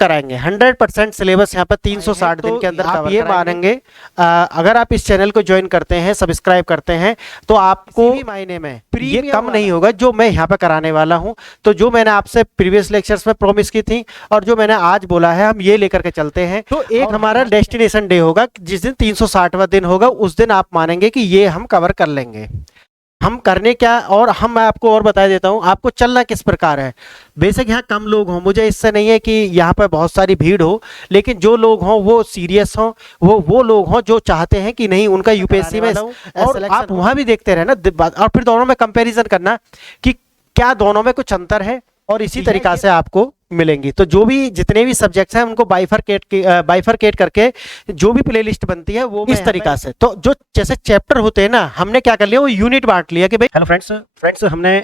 कराएंगे 100% सिलेबस यहाँ पर 360 दिन के अंदर आप ये मानेंगे। अगर आप इस चैनल को ज्वाइन करते हैं, सब्सक्राइब करते हैं, तो आपको महीने में ये कम नहीं होगा जो मैं यहाँ पर कराने वाला हूँ। तो जो मैंने आपसे प्रीवियस लेक्चर्स में प्रॉमिस की थी और जो मैंने आज बोला है, हम ये लेकर के चलते हैं। तो एक हमारा डेस्टिनेशन डे होगा, जिस दिन 360वां दिन होगा, उस दिन आप मानेंगे कि ये हम कवर कर लेंगे। हम करने क्या, और हम मैं आपको और बता देता हूँ आपको चलना किस प्रकार है। बेशक यहाँ कम लोग हों, मुझे इससे नहीं है कि यहाँ पर बहुत सारी भीड़ हो, लेकिन जो लोग हों वो सीरियस हों, वो लोग हों जो चाहते हैं कि नहीं उनका यूपीएससी में, और आप वहाँ भी देखते रहे ना, और फिर दोनों में कंपैरिजन करना कि क्या दोनों में कुछ अंतर है, और इसी तरीका से आपको मिलेंगी। तो जो भी जितने भी सब्जेक्ट्स हैं उनको बाइफरकेट करके जो भी प्लेलिस्ट बनती है वो इस तरीका से, तो जो जैसे चैप्टर होते हैं ना, हमने क्या कर लिया, वो यूनिट बांट लिया कि भाई हेलो फ्रेंड्स हमने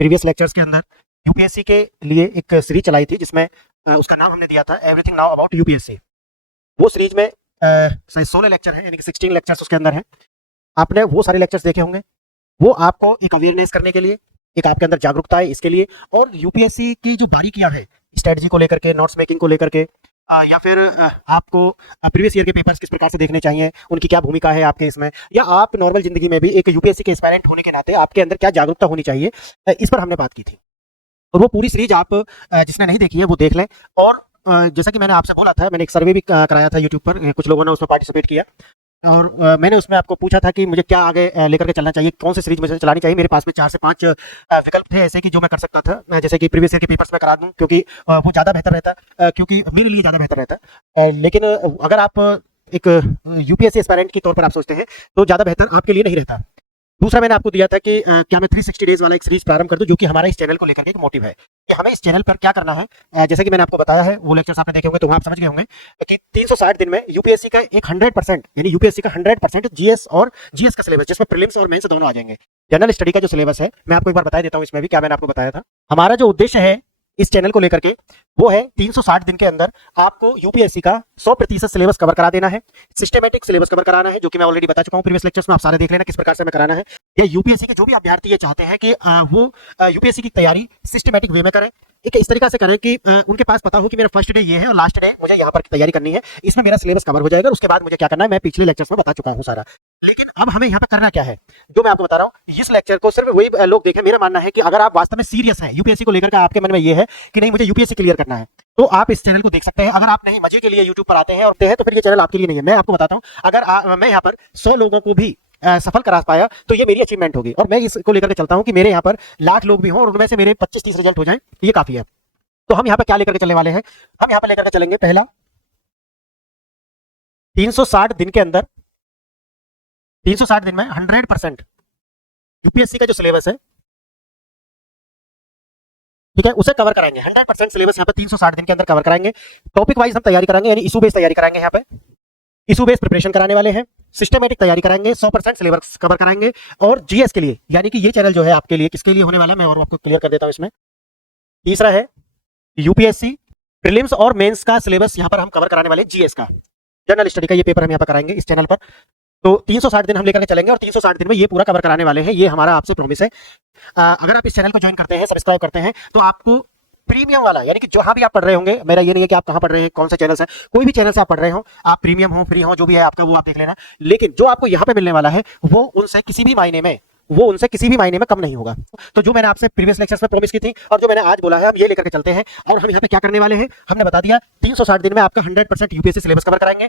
प्रीवियस लेक्चर्स के अंदर यूपीएससी के लिए एक सीरीज चलाई थी, जिसमें उसका नाम हमने दिया था एवरीथिंग नाउ अबाउट यूपीएससी। वो सीरीज में 16 लेक्चर है, यानी कि 16 लेक्चर्स उसके अंदर है। आपने वो सारे लेक्चर्स देखे होंगे। वो आपको एक अवेयरनेस करने के लिए, एक आपके अंदर जागरूकता है इसके लिए, और यूपीएससी की जो बारीकियां है स्ट्रेटजी को लेकर के, नोट्स मेकिंग को लेकर के, या फिर आपको प्रीवियस ईयर के पेपर्स किस प्रकार से देखने चाहिए, उनकी क्या भूमिका है आपके इसमें, या आप नॉर्मल जिंदगी में भी एक यूपीएससी के एस्पायरेंट होने के नाते आपके अंदर क्या जागरूकता होनी चाहिए, इस पर हमने बात की थी। और वो पूरी सीरीज आप जिसने नहीं देखी है वो देख लें। और जैसा कि मैंने आपसे बोला था, मैंने एक सर्वे भी कराया था यूट्यूब पर, कुछ लोगों ने उसमें पार्टिसिपेट किया, और मैंने उसमें आपको पूछा था कि मुझे क्या आगे लेकर के चलना चाहिए, कौन सी सीरीज मुझे चलानी चाहिए। मेरे पास में 4 से 5 विकल्प थे ऐसे कि जो मैं कर सकता था, जैसे कि प्रीवियस ईयर के पेपर्स में करा दूं, क्योंकि वो ज़्यादा बेहतर रहता, क्योंकि मेरे लिए ज़्यादा बेहतर रहता। लेकिन अगर आप एक यूपीएससी एस्पायरेंट के तौर पर आप सोचते हैं तो ज़्यादा बेहतर आपके लिए नहीं रहता। दूसरा मैंने आपको दिया था कि क्या मैं 360 डेज वाला एक सीरीज प्रारंभ कर दूं, जो कि हमारा इस चैनल को लेकर के एक मोटिव है कि हमें इस चैनल पर क्या करना है। जैसे कि मैंने आपको बताया है, वो लेक्चर्स आपने देखे होंगे तो वहां आप समझ गए होंगे कि 360 दिन में यूपीएससी का एक 100%, यानी यूपीएससी का 100% जीएस और जीएस का सिलेबस, जिसमें प्रीलिम्स और मेंस दोनों आ जाएंगे। जनरल स्टडी का जो सिलेबस है, मैं आपको एक बार बता देता हूँ इसमें भी क्या मैंने आपको बताया था। हमारा जो उद्देश्य है इस चैनल को लेकर के वो है 360 दिन के अंदर आपको यूपीएससी का 100% सिलेबस कवर करा देना है, सिस्टमैटिक सिलेबस कवर कराना है, जो कि मैं ऑलरेडी बता चुका हूं प्रीवियस लेक्चर्स में, आप सारे देख लेना किस प्रकार से मैं कराना है। ये यूपीएससी के जो भी अभ्यर्थी ये चाहते हैं कि वो यूपीएससी की तैयारी सिस्टमैटिक वे में करें, एक इस तरीका से करें कि उनके पास पता हो कि मेरा फर्स्ट डे ये है और लास्ट डे मुझे यहाँ पर तैयारी करनी है, इसमें मेरा सिलेबस कवर हो जाएगा, उसके बाद मुझे क्या करना है मैं पिछले लेक्चर्स में बता चुका हूँ सारा। लेकिन अब हमें यहाँ पर करना क्या है, जो मैं आपको बता रहा हूँ, इस लेक्चर को सिर्फ वही लोग देखें। मेरा मानना है कि अगर आप वास्तव में सीरियस हैं यूपीएससी को लेकर के, आपके मन में ये है कि नहीं मुझे यूपीएससी क्लियर करना है, तो आप इस चैनल को देख सकते हैं। अगर आप नहीं मजे के लिए यूट्यूब पर आते हैं और तो फिर ये चैनल आपके लिए नहीं है। मैं आपको बताता हूँ, अगर मैं यहाँ पर 100 लोगों को भी सफल करा पाया तो ये मेरी अचीवमेंट होगी, और मैं इसको लेकर के चलता हूँ कि मेरे यहाँ पर लाख लोग भी हों और उनमें से मेरे 25-30 रिजल्ट हो जाएं, ये काफी है। तो हम यहाँ पर क्या लेकर के चलने वाले हैं, हम यहाँ पर लेकर के चलेंगे पहला 360 दिन के अंदर, 360 दिन में 100% यूपीएससी का जो सिलेबस है, ठीक है, उसे कवर कराएंगे। 100% सिलेबस यहाँ पे 360 दिन के अंदर कवर कराएंगे। टॉपिक वाइज हम तैयारी कराएंगे, यानी इशू बेस्ड तैयारी कराएंगे। यहाँ पे इशू बेस्ड प्रिपरेशन कराने वाले हैं, सिस्टमैटिक तैयारी कराएंगे, 100% सिलेबस कवर कराएंगे। और जीएस के लिए, यानी कि ये चैनल जो है आपके लिए किसके लिए होने वाला है, मैं और आपको क्लियर कर देता हूँ इसमें। तीसरा है यूपीएससी प्रीलिम्स और मेंस का सिलेबस यहाँ पर हम कवर कराने वाले, जीएस का, जनरल स्टडी का ये पेपर हम यहाँ पर कराएंगे इस चैनल पर। तो 360 दिन हम लेकर के चलेंगे और 360 दिन में ये पूरा कवर कराने वाले हैं, ये हमारा आपसे प्रॉमिस है। अगर आप इस चैनल को ज्वाइन करते हैं, सब्सक्राइब करते हैं, तो आपको प्रीमियम वाला, यानी कि जहां भी आप पढ़ रहे होंगे, मेरा ये नहीं है कि आप कहां पढ़ रहे हैं, कौन सा चैनल है, कोई भी चैनल से आप पढ़ रहे हो, आप प्रीमियम हो, फ्री हो, जो भी है आपका वो आप देख लेना। लेकिन जो आपको यहाँ पे मिलने वाला है वो उनसे किसी भी मायने में कम नहीं होगा। तो जो मैंने आपसे प्रीवियस लेक्चर्स में प्रॉमिस की थी और जो मैंने आज बोला है, हम ये लेकर के चलते हैं। और हम यहाँ पे क्या करने वाले हैं, हमने बता दिया 360 दिन में आपका 100% यूपीएससी सिलेबस कवर कराएंगे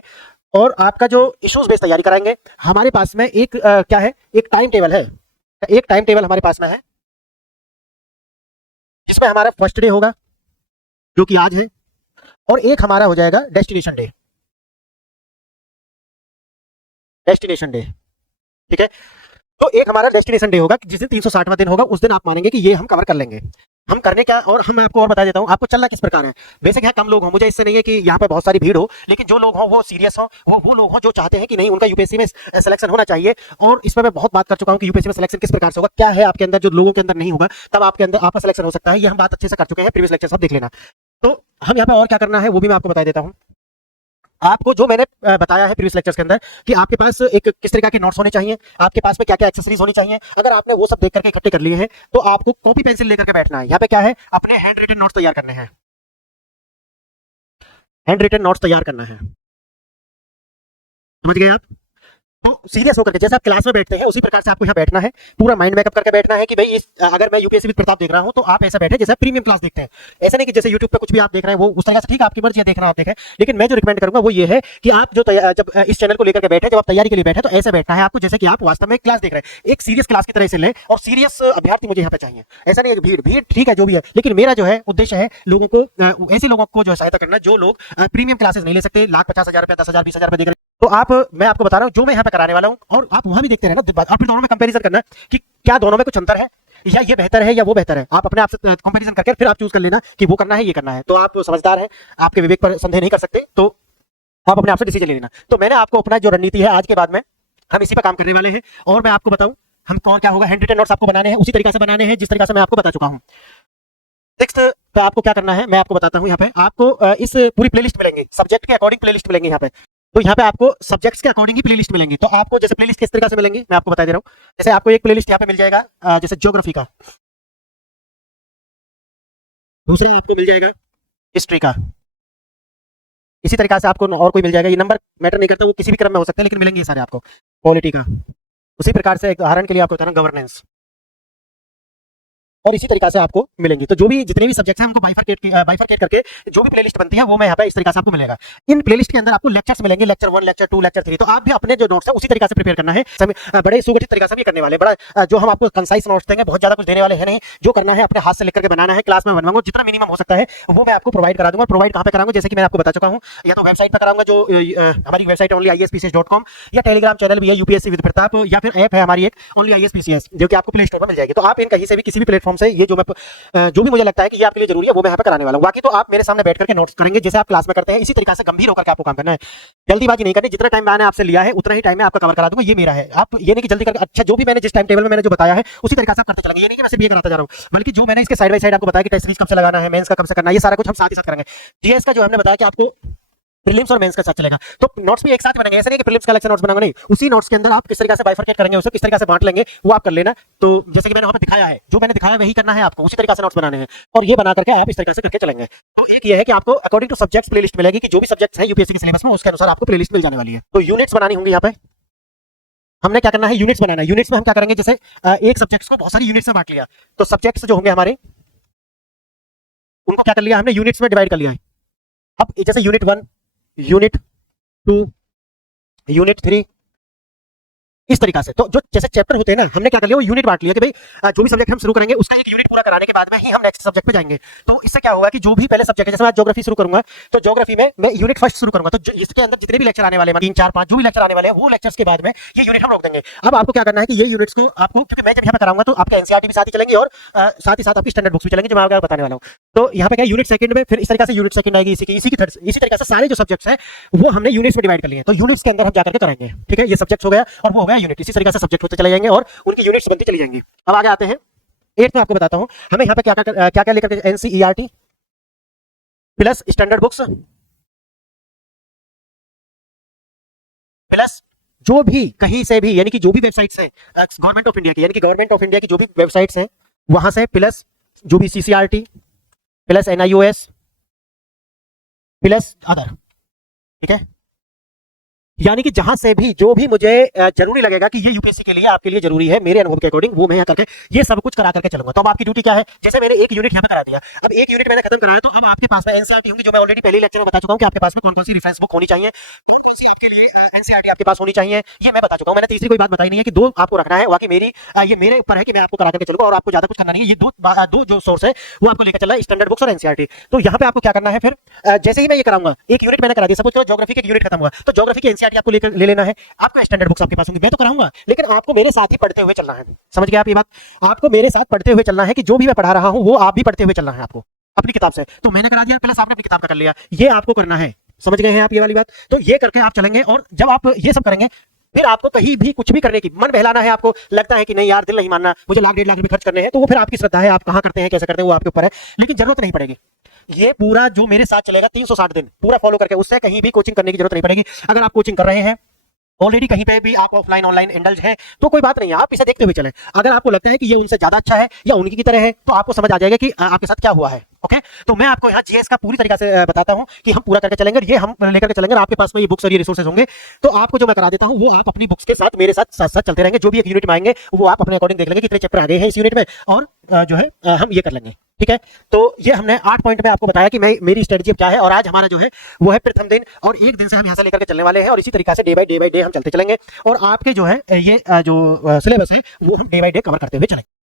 और आपका जो इश्यूज बेस्ड तैयारी कराएंगे। हमारे पास में एक क्या है, एक टाइम टेबल है, एक टाइम टेबल हमारे पास में है, जिसमें हमारा फर्स्ट डे होगा जो कि आज है, और एक हमारा हो जाएगा डेस्टिनेशन डे, ठीक है। तो एक हमारा डेस्टिनेशन डे होगा, जिस दिन 360वां दिन होगा, उस दिन आप मानेंगे कि ये हम कवर कर लेंगे। हम करने क्या, और हम आपको और बता देता हूं आपको चलना किस प्रकार है। बेशक यहाँ कम लोग हों, मुझे इससे नहीं है कि यहाँ पर बहुत सारी भीड़ हो, लेकिन जो लोग हों वो सीरियस हों, वो लोग हों जो चाहते हैं कि नहीं उनका यूपीएससी में सिलेक्शन होना चाहिए। और इस पर मैं बहुत बात कर चुका हूँ कि यूपीएससी में सिलेक्शन किस प्रकार से होगा, क्या है आपके अंदर जो लोगों के अंदर नहीं होगा, तब आपके अंदर आपका सिलेक्शन हो सकता है। ये हम बात अच्छे से कर चुके हैं, प्रीवियस लेक्चर सब देख लेना। तो हम यहाँ पे और क्या करना है वो भी मैं आपको बता देता हूँ। आपको जो मैंने बताया है प्रीवियस लेक्चर्स के अंदर कि आपके पास एक किस तरह के नोट्स होने चाहिए, आपके पास में क्या क्या एक्सेसरीज होनी चाहिए, अगर आपने वो सब देख करके इकट्ठे कर लिए हैं तो आपको कॉपी पेंसिल लेकर के बैठना है। यहाँ पे क्या है, अपने हैंड रिटन नोट्स तैयार करने हैं। हैंड रिटन नोट्स तैयार करना है। समझ गए आप? तो सीरियस होकर के जैसे आप क्लास में बैठते हैं उसी प्रकार से आपको यहाँ बैठना है, पूरा माइंड मेकअप करके बैठना है कि भाई अगर मैं यूपीएससी विद प्रताप देख रहा हूँ तो आप ऐसा बैठे जैसे आप प्रीमियम क्लास देखते हैं। ऐसा नहीं कि जैसे यूट्यूब पे कुछ भी आप देख रहे हैं वो उस तरह से, ठीक है आपकी मर्जी है देखना आप देखें, लेकिन मैं जो रिकमेंड करूंगा वो ये है कि आप जो जब इस चैनल को लेकर के बैठे, जब आप तैयारी के लिए बैठे तो ऐसे बैठना है आपको जैसे कि आप वास्तव में क्लास देख रहे हैं, एक सीरियस क्लास की तरह से लें और सीरियस अभ्यर्थी मुझे यहाँ पे चाहिए। ऐसा नहीं है भीड़ भीड़ ठीक है जो भी है, लेकिन मेरा जो है उद्देश्य है लोगों को, ऐसे लोगों को जो है सहायता करना जो लोग प्रीमियम क्लासेस नहीं ले सकते, लाख 50,000 रुपया 10,000 20,000 रुपया देख रहे हैं। तो मैं आपको बता रहा हूं जो मैं यहाँ पे कराने वाला हूं, और आप वहां भी देखते रहना, आप फिर दोनों में कंपैरिजन करना कि क्या दोनों में कुछ अंतर है, या ये बेहतर है या वो बेहतर है। आप अपने आप से कंपैरिजन करके फिर आप चूज कर लेना कि वो करना है ये करना है। तो आप समझदार हैं, आपके विवेक पर संदेह नहीं कर सकते, तो आप अपने आप से डिसीजन ले लेना। तो मैंने आपको अपना जो रणनीति है आज के बाद में हम इसी पर काम करने वाले हैं, और मैं आपको बताऊं हम कौन क्या होगा। हैंड रिटन नोट्स आपको बनाने हैं उसी तरीके से बनाने हैं जिस तरीके से मैं आपको बता चुका हूं। नेक्स्ट पे आपको क्या करना है मैं आपको बताता हूं। यहाँ पे आपको इस पूरी प्लेलिस्ट मिलेंगे, सब्जेक्ट के अकॉर्डिंग प्लेलिस्ट मिलेंगे यहाँ पे। तो यहाँ पे आपको सब्जेक्ट्स के अकॉर्डिंग ही प्लेलिस्ट मिलेंगी। तो आपको जैसे प्लेलिस्ट किस तरीके से मिलेंगे मैं आपको बता दे रहा हूँ। जैसे आपको एक प्लेलिस्ट यहाँ पे मिल जाएगा जैसे ज्योग्राफी का, दूसरा आपको मिल जाएगा हिस्ट्री का, इसी तरीके से आपको और कोई मिल जाएगा। ये नंबर मैटर नहीं करता, वो किसी भी क्रम में हो सकता है, लेकिन मिलेंगे ये सारे आपको। पॉलिटी का उसी प्रकार से, एक उदाहरण के लिए आपको बताना गवर्नेंस, और इसी तरीके से आपको मिलेंगी। तो जो भी जितने भी सब्जेक्ट्स हैं उनको बाइफरकेट करके जो भी प्लेलिस्ट बनती है वो मैं यहाँ पे इस तरीके से आपको मिलेगा। इन प्लेलिस्ट के अंदर आपको लेक्चर्स मिलेंगे, लेक्चर 1 लेक्चर 2 लेक्चर 3। तो आप भी अपने जो नोट्स है उसी तरीके से प्रिपेयर करना है, बड़े सुगठित तरीके से भी करने वाले, बड़ा जो हम आपको कंसाइज नोट्स देंगे, बहुत ज्यादा कुछ देने वाले हैं नहीं। जो करना है अपने हाथ से लिख करके बनाना है, क्लास में बनवाऊंगा जितना मिनिमम हो सकता है वो मैं आपको प्रोवाइड करा दूंगा। प्रोवाइड कहाँ पे कराऊंगा जैसे कि मैंने आपको बता चुका हूँ, या तो वेबसाइट पर कराऊंगा जो हमारी वेबसाइट onlyIASPCS.com, या टेलीग्राम चैनल भी है यूपीएससी विद प्रताप, या फिर ऐप है हमारी एक onlyIASPCS जो कि आपको प्ले स्टोर पर मिल जाएगी। तो आप इन कहीं से भी किसी भी प्लेटफॉर्म से ये जो भी मुझे लगता है कि ये आपके लिए जरूरी है वो मैं यहाँ पे कराने वाला हूँ। बाकी तो आप मेरे सामने बैठ करके नोट्स करेंगे जैसे आप क्लास में करते हैं, इसी तरीके से गंभीर होकर के आपको काम करना है, जल्दीबाजी नहीं करनी। जितना टाइम मैंने आपसे लिया है उतना ही टाइम में आपका कवर करा दूंगा, ये मेरा है। आप ये नहीं कि जल्दी करके, अच्छा जो भी मैंने जिस टाइम टेबल में मैंने जो बताया है उसी तरीके से आप करते चलेंगे, ये नहीं कि मैं सिर्फ ये कराता जा रहा हूँ, बल्कि जो मैंने इसके साइड बाय साइड आपको बताया कि टेस्ट सीरीज कब से लगाना है, मेंस का कब से करना है, ये सारा कुछ हम साथ ही साथ करेंगे। जीएस का जो हमने बताया कि आपको प्रीलिम्स और मेंस का साथ चलेगा, तो नोट्स भी एक साथ बनेंगे। ऐसा नहीं कि प्रीलिम्स का अलग से नोट्स बनाऊंगा, नहीं, उसी नोट्स के अंदर आप किस तरीके से बाइफरकेट करेंगे, उसे किस तरीके से बांट लेंगे वो आप कर लेना। तो जैसे कि मैंने वहां पे दिखाया है, जो मैंने दिखाया वही करना है आपको, उसी तरीके से नोट्स बनाने हैं, और ये बना करके आप इस तरीके से करके चलेंगे। तो एक ये है कि आपको अकॉर्डिंग टू सब्जेक्ट्स प्लेलिस्ट मिलेगी कि जो भी सब्जेक्ट्स हैं यूपीएससी के सिलेबस में उसके अनुसार आपको प्लेलिस्ट मिल जाने वाली है। तो यूनिट्स बनानी होंगी यहाँ पे, हमने क्या करना है यूनिट्स बनाना है। यूनिट्स में हम क्या करेंगे, जैसे एक सब्जेक्ट्स को बहुत सारी यूनिट्स में बांट लिया, तो सब्जेक्ट्स जो होंगे हमारे उनको क्या कर लिया हमने, यूनिट्स में डिवाइड कर लिया है। अब जैसे यूनिट 1, यूनिट 2, यूनिट 3, इस तरीके से। तो जो जैसे चैप्टर होते हैं ना, हमने क्या कर लिया वो यूनिट बांट लिया कि भाई जो भी सब्जेक्ट हम शुरू करेंगे उसका एक यूनिट पूरा कराने के बाद में ही हम नेक्स्ट सब्जेक्ट पे जाएंगे। तो इससे क्या होगा कि जो भी पहले सब्जेक्ट है, जैसे मैं ज्योग्राफी शुरू करूंगा तो ज्योग्राफी में मैं यूनिट फर्स्ट शुरू करूंगा, तो इसके अंदर जितने भी लेक्चर आने वाले हैं 3 4 5 जो भी लेक्चर आने वाले हैं वो लेक्चर्स के बाद में ये यूनिट हम रोक देंगे। अब आपको क्या करना है कि ये यूनिट्स को आपको, क्योंकि मैं जब यहाँ पे कराऊंगा तो आपके एनसीईआरटी भी साथ ही चलेंगे और साथ ही साथ आपकी स्टैंडर्ड बुक्स भी चलेंगे जो मैं आपको बताने वाला हूँ। तो यहाँ पे क्या यूनिट सेकंड में फिर इस तरीके से यूनिट सेकंड आएगी, इसी की थर्ड, इसी तरीके से सारे जो सब्जेक्ट्स हैं वो हमने यूनिट्स में डिवाइड कर लिए हैं। तो यूनिट्स के अंदर हम जाकर के कराएंगे, ठीक है। ये सब्जेक्ट्स हो गया और वो हो गया यूनिट, इसी तरीके से सब्जेक्ट होते चले जाएंगे और उनकी यूनिट्स बनती चली जाएंगी। अब आगे आते हैं 8th में, आपको बताता हूं हमें यहाँ पे क्या क्या लेकर के, NCERT plus standard books plus जो भी कहीं से भी, यानी कि जो भी वेबसाइट्स हैं गवर्नमेंट ऑफ इंडिया की, यानी कि गवर्नमेंट ऑफ इंडिया की जो भी वेबसाइट्स हैं वहां से, प्लस जो भी CCRT plus NIOS plus other, ठीक है। यानी कि जहां से भी जो भी मुझे जरूरी लगेगा कि ये यूपीएससी के लिए आपके लिए जरूरी है मेरे अनुभव के अकॉर्डिंग, वो मैं यहाँ करके ये सब कुछ करा करके चलूंगा। तो अब आपकी ड्यूटी क्या है, जैसे मैंने एक यूनिट यहाँ पे करा दिया, अब एक यूनिट मैंने खत्म कराया, तो अब आपके पास में एनसीईआरटी होंगी, जो मैं ऑलरेडी पहले लेक्चर में बता चुका हूँ कि आपके पास में कौन कौन सी रेफरेंस बुक होनी चाहिए, आपके लिए एनसीईआरटी आपके पास होनी चाहिए, ये मैं बता चुका हूँ। मैंने तीसरी कोई बात बताई नहीं है कि 2 आपको रखना है, बाकी ये मेरे ऊपर है कि मैं आपको करा करके चलूंगा और आपको ज्यादा कुछ करना नहीं है। ये दो जो सोर्स है वो आपको लेकर चलना है, स्टैंडर्ड बुक्स और एनसीईआरटी। तो यहाँ पे आपको क्या करना है, फिर जैसे ही मैं ये कराऊंगा, एक यूनिट मैंने करा दिया, सपोज करो ज्योग्राफी का यूनिट खत्म हुआ, तो ज्योग्राफी की एनसीईआरटी आपको ले लेना है। आपको स्टैंडर्ड बुक्स आपके पास होंगी, मैं तो कराऊंगा, लेकिन आपको मेरे साथ ही पढ़ते हुए चलना है। समझ गए आप ये बात? आपको मेरे साथ पढ़ते हुए चलना है कि जो भी मैं पढ़ा रहा हूं वो आप भी पढ़ते हुए चलना है आपको अपनी किताब से। तो मैंने करा दिया, प्लस आपने अपनी किताब का कर लिया, ये आपको करना है। समझ गए हैं आप ये वाली बात? तो ये करके आप चलेंगे, और जब आप ये सब करेंगे फिर आपको कहीं भी कुछ भी करने की मन बहलाना है, आपको लगता है कि नहीं यार दिल नहीं मानना, मुझे लाख 1.5 लाख रुपए खर्च करने हैं, तो वो फिर आपकी श्रद्धा है, आप कहां करते हैं कैसे करते हैं वो आपके ऊपर है, लेकिन जरूरत नहीं पड़ेगी। ये पूरा जो मेरे साथ चलेगा 360 दिन पूरा फॉलो करके, उससे कहीं भी कोचिंग करने की जरूरत नहीं पड़ेगी। अगर आप कोचिंग कर रहे हैं ऑलरेडी कहीं पे भी आप ऑफलाइन ऑनलाइन इंडल्ज हैं तो कोई बात नहीं है, आप इसे देखते हुए चलें। अगर आपको लगता है कि ये उनसे ज्यादा अच्छा है या उनकी की तरह है तो आपको समझ आ जाएगा कि आपके साथ क्या हुआ है। ओके, तो मैं आपको यहाँ जीएस का पूरी तरीके से बताता हूँ कि हम पूरा करके चलेंगे, ये हम लेकर के चलेंगे। आपके पास में ये बुक्स और ये रिसोर्सेज होंगे, तो आपको जो मैं करा देता हूँ वो आप अपनी बुक्स के साथ मेरे साथ साथ चलते रहेंगे। जो भी एक यूनिट में आएंगे वो आप अपने अकॉर्डिंग देख लेंगे कितने चैप्टर आ गए हैं इस यूनिट में, और जो है हम ये कर लेंगे। ठीक है, तो ये हमने 8 पॉइंट में आपको बताया कि मेरी स्ट्रेटजी अब क्या है। और आज हमारा जो है वो है प्रथम दिन, और एक दिन से हम यहाँ से लेकर के चलने वाले हैं, और इसी तरीके से डे बाय डे हम चलते चलेंगे। और आपके जो है ये जो सिलेबस है वो हम डे बाय डे कवर करते हुए चलेंगे।